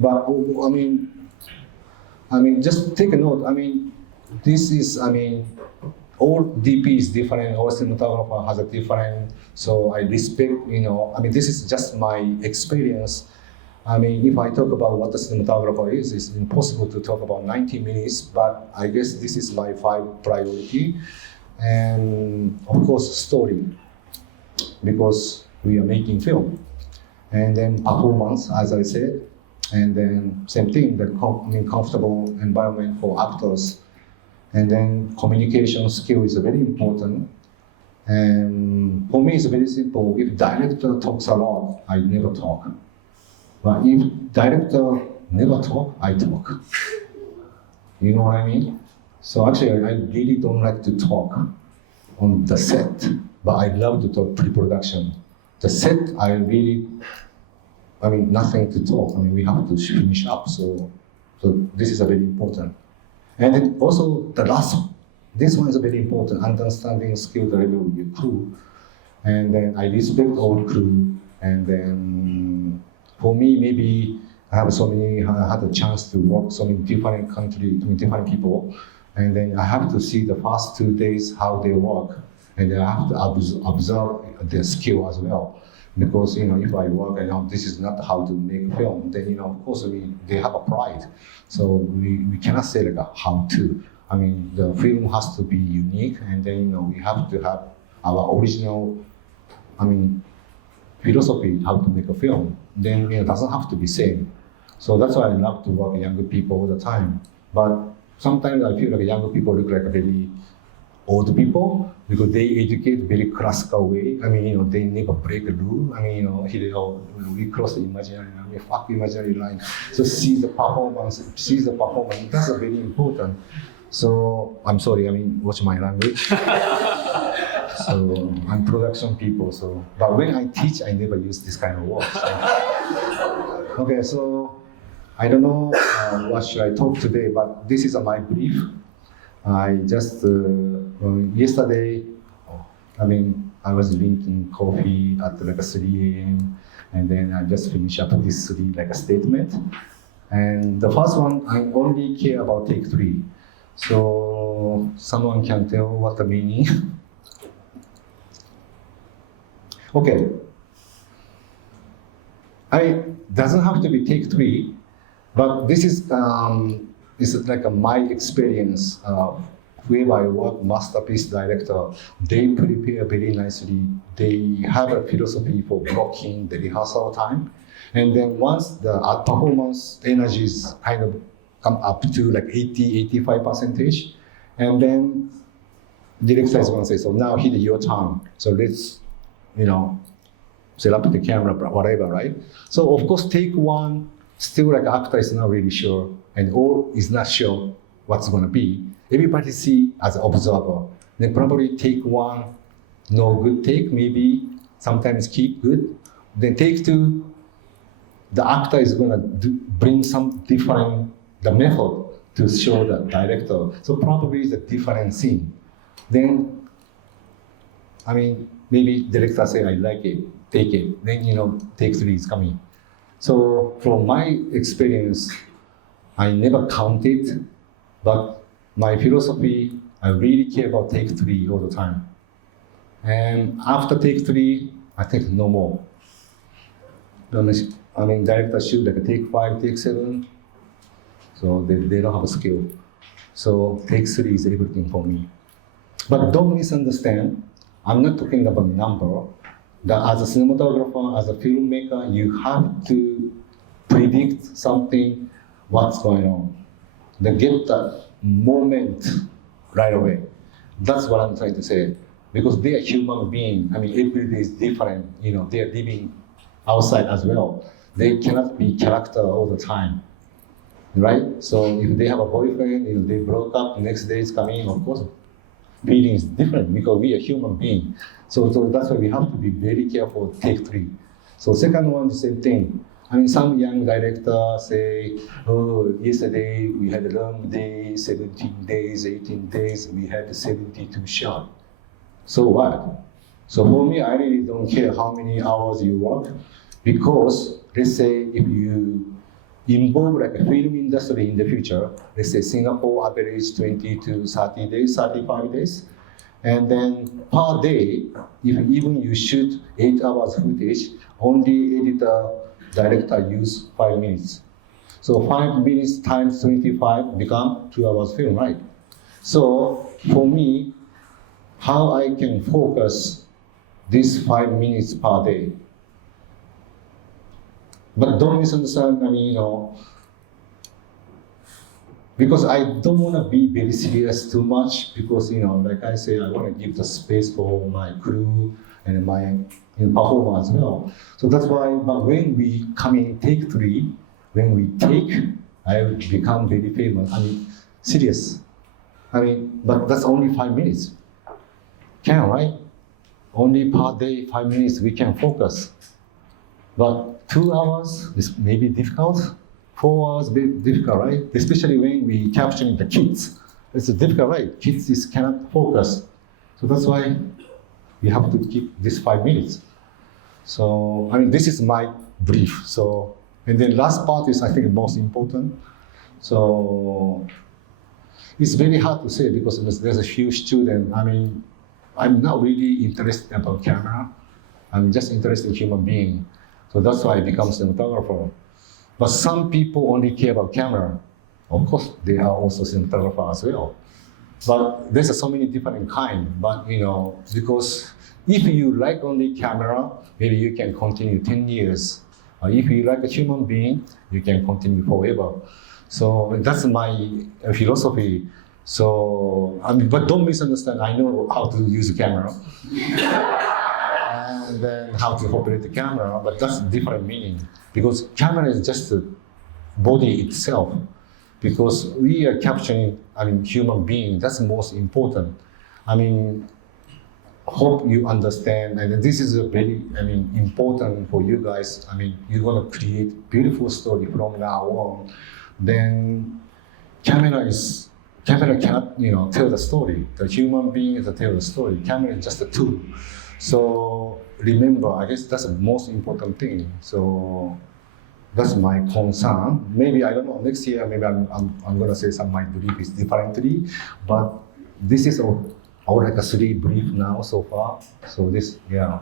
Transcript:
But I mean, just take a note. I mean, this is, I mean, all DP is different, all cinematographer has a different, so I respect, you know, I mean, this is just my experience. I mean, if I talk about what the cinematographer is, it's impossible to talk about 90 minutes, but I guess this is my 5 priority. And of course, story, because we are making film. And then performance, as I said, and then same thing, the comfortable environment for actors. And then communication skill is very important. And for me, it's very simple. If director talks a lot, I never talk. But if director never talk, I talk. You know what I mean? So actually, I really don't like to talk on the set, but I love to talk pre-production. The set, nothing to talk. I mean, we have to finish up, so this is very important. And then also the last, this one is very important, understanding skill level with your crew. And then I respect all crew. And then for me, maybe I had a chance to work so many different countries, with different people. And then I have to see the first 2 days how they work. And then I have to observe their skill as well. Because, you know, if I work and know this is not how to make a film, then, you know, of course, they have a pride. So we cannot say like a how to. I mean, the film has to be unique, and then, you know, we have to have our original, philosophy how to make a film. Then, you know, it doesn't have to be same. So that's why I love to work with younger people all the time. But sometimes I feel like younger people look like a very old people because they educate very classical way. I mean, you know, they never break a rule. I mean, you know, Hideho, we cross the imaginary line, fuck the imaginary line. So see the performance. That's a very important. So I'm sorry, watch my language. So I'm production people. So, but when I teach, I never use this kind of words. So. Okay, so I don't know what should I talk today, but this is my brief. I just yesterday, I was drinking coffee at like 3 a.m. and then I just finished up this 3 like a statement. And the first one, I only care about take 3. So someone can tell what the meaning. Okay. Doesn't have to be take 3, but this is like my experience. Wherever I work, masterpiece director, they prepare very nicely. They have a philosophy for blocking the rehearsal time. And then once the performance energies kind of come up to like 80-85%, and then director is going to say, so now hit your turn. So let's, set up the camera, whatever, right? So of course, take 1, still like actor is not really sure, and all is not sure what's going to be. Everybody see as an observer. Then probably take 1, no good take, maybe sometimes keep good. Then take 2, the actor is going to bring some different, the method to show the director. So probably it's a different scene. Then, maybe director say, I like it, take it. Then, take 3 is coming. So from my experience, I never counted, but my philosophy, I really care about take 3 all the time. And after take 3, I think no more. Director shoot like a take 5, take 7. So they don't have a skill. So take 3 is everything for me. But don't misunderstand, I'm not talking about number. That as a cinematographer, as a filmmaker, you have to predict something, what's going on. Then get that moment right away. That's what I'm trying to say. Because they are human beings. Every day is different. They are living outside as well. They cannot be character all the time, right? So if they have a boyfriend, they broke up, the next day is coming, of course, feeling is different because we are human beings. So that's why we have to be very careful, take 3. So second one, the same thing. Some young directors say, oh, yesterday we had a long day, 17 days, 18 days, we had 72 shots. So what? So for me, I really don't care how many hours you work, because let's say if you involve like a film industry in the future. Let's say Singapore average 20 to 30 days, 35 days. And then per day, if even you shoot 8 hours footage, only editor, director use 5 minutes. So 5 minutes times 25 become 2 hours film, right? So for me, how I can focus these 5 minutes per day. But don't misunderstand, because I don't want to be very serious too much because, like I say, I want to give the space for my crew and my performer as well. So that's why, but when we come in take 3, when we take, I become very famous, serious. But that's only 5 minutes. Can, right? Only per day, 5 minutes, we can focus. But 2 hours is maybe difficult. 4 hours difficult, right? Especially when we capturing the kids. It's difficult, right? Kids cannot focus. So that's why we have to keep this 5 minutes. So, this is my brief. So, and then last part is, I think, most important. So, it's very hard to say because there's a few students. I'm not really interested about camera. I'm just interested in human being. So that's why I become cinematographer. But some people only care about camera. Of course, they are also cinematographer as well. But there's so many different kinds. But because if you like only camera, maybe you can continue 10 years. Or if you like a human being, you can continue forever. So that's my philosophy. So, but don't misunderstand. I know how to use a camera. And then how to operate the camera, but that's different meaning. Because camera is just the body itself. Because we are capturing, human being. That's the most important. Hope you understand, and this is a very, important for you guys. You're gonna create beautiful story from now on. Then camera cannot, tell the story. The human being is to tell the story. Camera is just a tool. So remember, I guess that's the most important thing. So that's my concern. Maybe, I don't know, next year, maybe I'm gonna say some of my brief is differently, but this is our like a 3 brief now so far. So this, yeah.